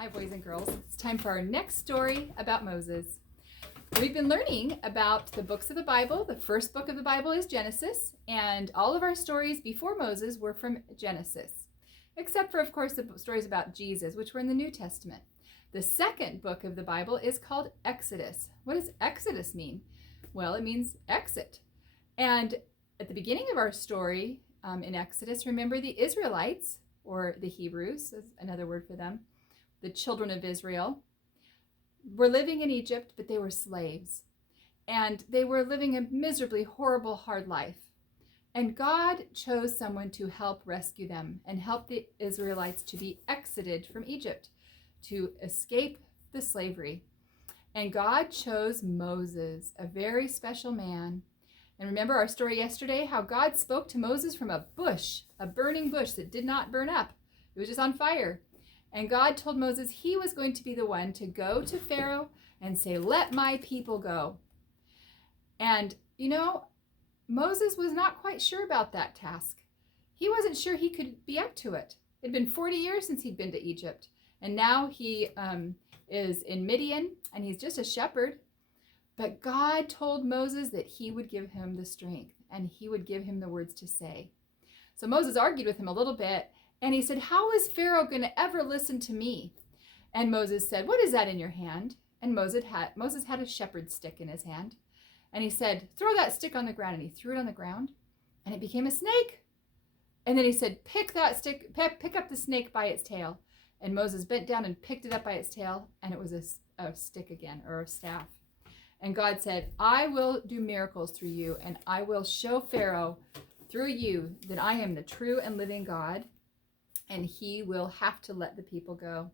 Hi, boys and girls. It's time for our next story about Moses. We've been learning about the books of the Bible. The first book of the Bible is Genesis, and all of our stories before Moses were from Genesis, except for, of course, the stories about Jesus, which were in the New Testament. The second book of the Bible is called Exodus. What does Exodus mean? Well, it means exit. And at the beginning of our story in Exodus, remember the Israelites, or the Hebrews, is another word for them, the children of Israel, were living in Egypt, but they were slaves. And they were living a miserably, horrible, hard life. And God chose someone to help rescue them and help the Israelites to be exited from Egypt, to escape the slavery. And God chose Moses, a very special man. And remember our story yesterday, how God spoke to Moses from a bush, a burning bush that did not burn up. It was just on fire. And God told Moses he was going to be the one to go to Pharaoh and say, "Let my people go." And, Moses was not quite sure about that task. He wasn't sure he could be up to it. It had been 40 years since he'd been to Egypt. And now he is in Midian, and he's just a shepherd. But God told Moses that he would give him the strength, and he would give him the words to say. So Moses argued with him a little bit, and he said, "How is Pharaoh going to ever listen to me?" And Moses said, "What is that in your hand?" And Moses had a shepherd's stick in his hand. And he said, "Throw that stick on the ground." And he threw it on the ground, and it became a snake. And then he said, pick up the snake by its tail. And Moses bent down and picked it up by its tail, and it was a stick again, or a staff. And God said, "I will do miracles through you, and I will show Pharaoh through you that I am the true and living God, and he will have to let the people go."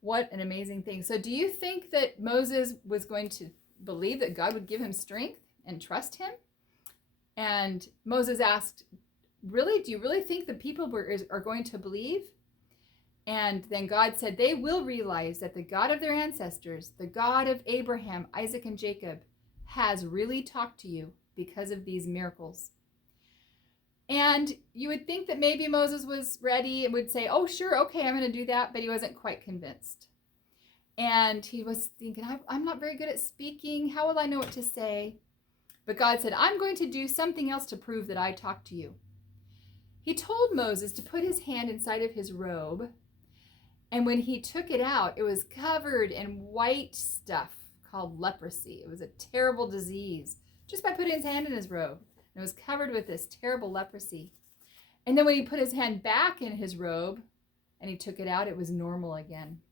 What an amazing thing. So do you think that Moses was going to believe that God would give him strength and trust him? And Moses asked, "Really? Do you really think the people are going to believe?" And then God said, "They will realize that the God of their ancestors, the God of Abraham, Isaac, and Jacob, has really talked to you because of these miracles." And you would think that maybe Moses was ready and would say, "Oh, sure, okay, I'm going to do that," but he wasn't quite convinced. And he was thinking, I'm not very good at speaking. How will I know what to say? But God said, "I'm going to do something else to prove that I talked to you." He told Moses to put his hand inside of his robe. And when he took it out, it was covered in white stuff called leprosy. It was a terrible disease, just by putting his hand in his robe. And it was covered with this terrible leprosy. And then when he put his hand back in his robe and he took it out, it was normal again.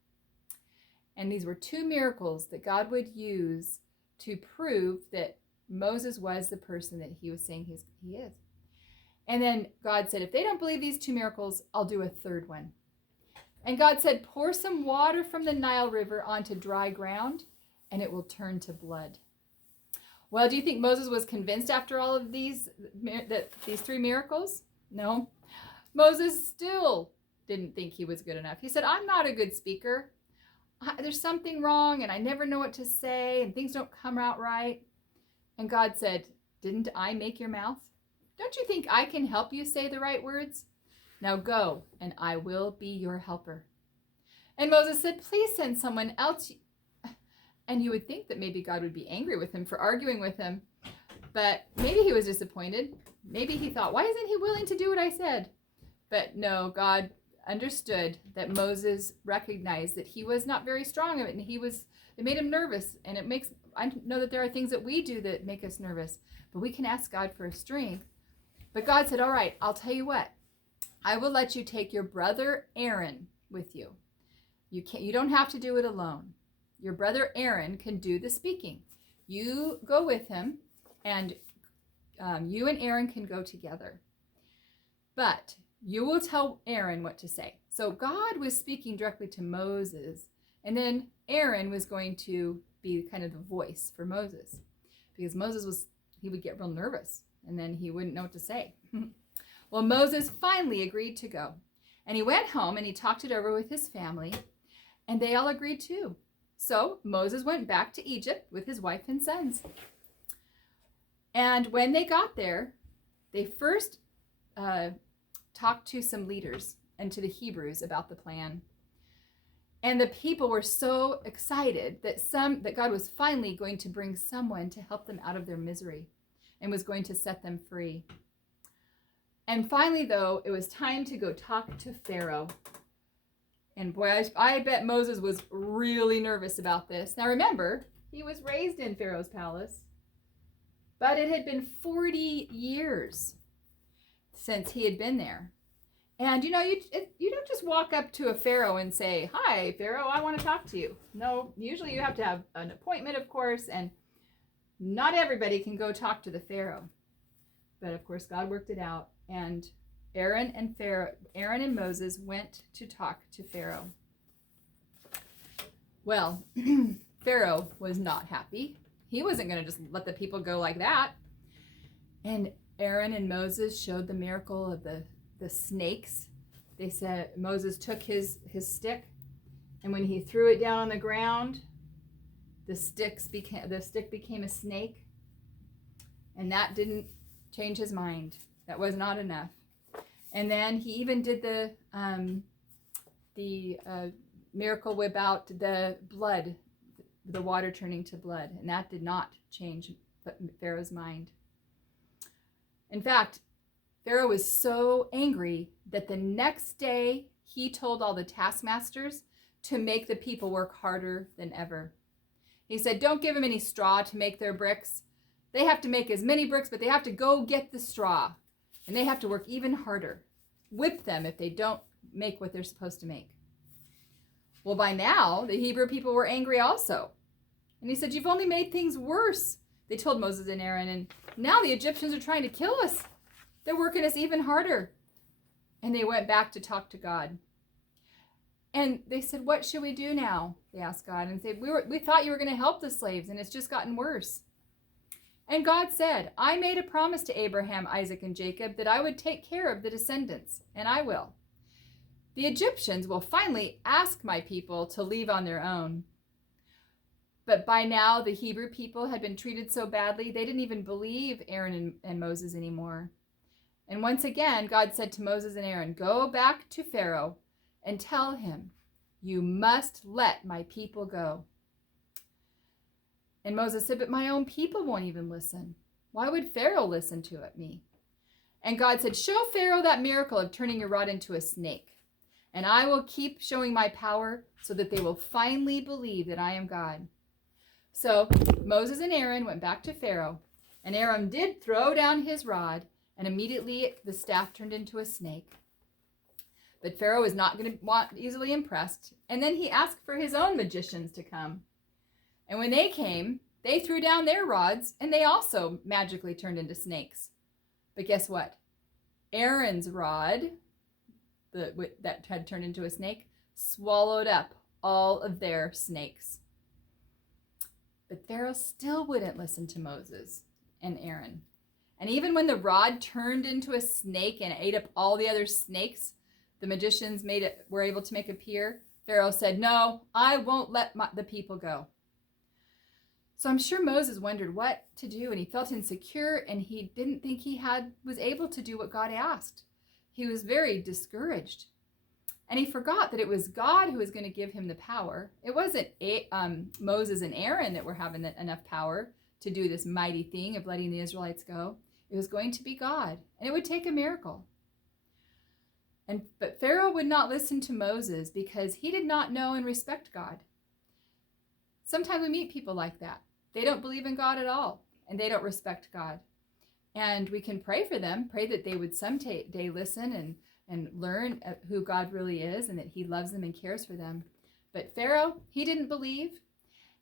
And these were two miracles that God would use to prove that Moses was the person that he was saying he is. And then God said, "If they don't believe these two miracles, I'll do a third one." And God said, "Pour some water from the Nile River onto dry ground, and it will turn to blood." Well, do you think Moses was convinced after all of these three miracles? No. Moses still didn't think he was good enough. He said, "I'm not a good speaker. There's something wrong, and I never know what to say, and things don't come out right." And God said, "Didn't I make your mouth? Don't you think I can help you say the right words? Now go, and I will be your helper." And Moses said, "Please send someone else." And you would think that maybe God would be angry with him for arguing with him. But maybe he was disappointed. Maybe he thought, why isn't he willing to do what I said? But no, God understood that Moses recognized that he was not very strong of it, and it made him nervous. And I know that there are things that we do that make us nervous, but we can ask God for strength. But God said, "All right, I'll tell you what. I will let you take your brother Aaron with you. You don't have to do it alone. Your brother Aaron can do the speaking. You go with him, and you and Aaron can go together. But you will tell Aaron what to say." So God was speaking directly to Moses, and then Aaron was going to be kind of the voice for Moses, because he would get real nervous, and then he wouldn't know what to say. Well, Moses finally agreed to go, and he went home and he talked it over with his family, and they all agreed too. So Moses went back to Egypt with his wife and sons. And when they got there, they first talked to some leaders and to the Hebrews about the plan. And the people were so excited that God was finally going to bring someone to help them out of their misery and was going to set them free. And finally, though, it was time to go talk to Pharaoh. And boy, I bet Moses was really nervous about this. Now remember, he was raised in Pharaoh's palace, but it had been 40 years since he had been there. And you don't just walk up to a Pharaoh and say, "Hi, Pharaoh, I want to talk to you." No, usually you have to have an appointment, of course, and not everybody can go talk to the Pharaoh. But of course, God worked it out, and Aaron and Moses went to talk to Pharaoh. Well, Pharaoh was not happy. He wasn't going to just let the people go like that. And Aaron and Moses showed the miracle of the snakes. They said Moses took his stick, and when he threw it down on the ground, the stick became a snake. And that didn't change his mind. That was not enough. And then he even did the miracle about the blood, the water turning to blood, and that did not change Pharaoh's mind. In fact, Pharaoh was so angry that the next day he told all the taskmasters to make the people work harder than ever. He said, "Don't give them any straw to make their bricks. They have to make as many bricks, but they have to go get the straw. And they have to work even harder. Whip them if they don't make what they're supposed to make." Well, by now, the Hebrew people were angry also. And he said, "You've only made things worse," they told Moses and Aaron. "And now the Egyptians are trying to kill us. They're working us even harder." And they went back to talk to God. And they said, "What should we do now?" They asked God and said, we thought you were going to help the slaves, and it's just gotten worse." And God said, "I made a promise to Abraham, Isaac, and Jacob that I would take care of the descendants, and I will. The Egyptians will finally ask my people to leave on their own." But by now, the Hebrew people had been treated so badly, they didn't even believe Aaron and Moses anymore. And once again, God said to Moses and Aaron, "Go back to Pharaoh and tell him, 'You must let my people go.'" And Moses said, "But my own people won't even listen. Why would Pharaoh listen to me?" And God said, "Show Pharaoh that miracle of turning your rod into a snake, and I will keep showing my power so that they will finally believe that I am God." So Moses and Aaron went back to Pharaoh, and Aaron did throw down his rod, and immediately the staff turned into a snake. But Pharaoh was not going to want easily impressed, and then he asked for his own magicians to come. And when they came, they threw down their rods, and they also magically turned into snakes. But guess what? Aaron's rod, that had turned into a snake, swallowed up all of their snakes. But Pharaoh still wouldn't listen to Moses and Aaron. And even when the rod turned into a snake and ate up all the other snakes the magicians were able to make appear, Pharaoh said, "No, I won't let the people go." So I'm sure Moses wondered what to do, and he felt insecure, and he didn't think he was able to do what God asked. He was very discouraged. And he forgot that it was God who was going to give him the power. It wasn't Moses and Aaron that were having enough power to do this mighty thing of letting the Israelites go. It was going to be God, and it would take a miracle. But Pharaoh would not listen to Moses because he did not know and respect God. Sometimes we meet people like that. They don't believe in God at all, and they don't respect God. And we can pray for them, pray that they would someday listen and learn who God really is and that he loves them and cares for them. But Pharaoh, he didn't believe,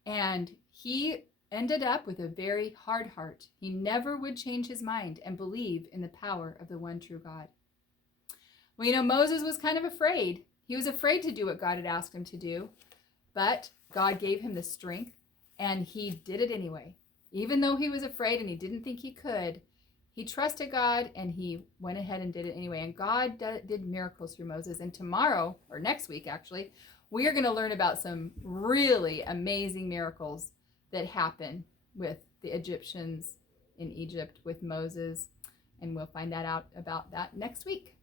and he ended up with a very hard heart. He never would change his mind and believe in the power of the one true God. Well, Moses was kind of afraid. He was afraid to do what God had asked him to do, but God gave him the strength, and he did it anyway. Even though he was afraid and he didn't think he could, he trusted God, and he went ahead and did it anyway. And God did miracles through Moses. And tomorrow, or next week actually, we are going to learn about some really amazing miracles that happen with the Egyptians in Egypt with Moses. And we'll find out about that next week.